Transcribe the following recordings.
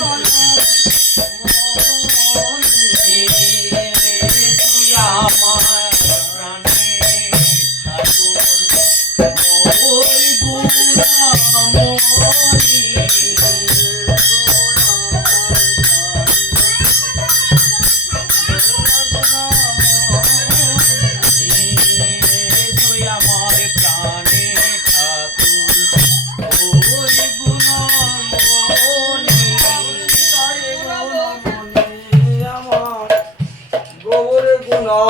on the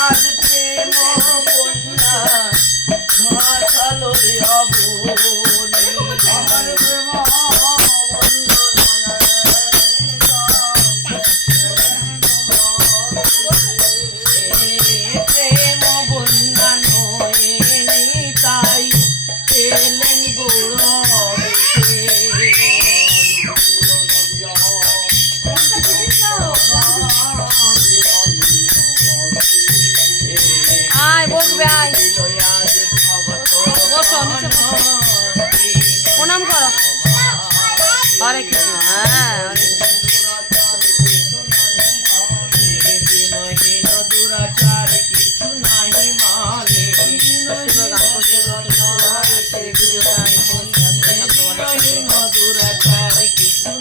আজ হবে আয় বসো নিচে বসো প্রণাম করো হরে কৃষ্ণ হ্যাঁ Thank.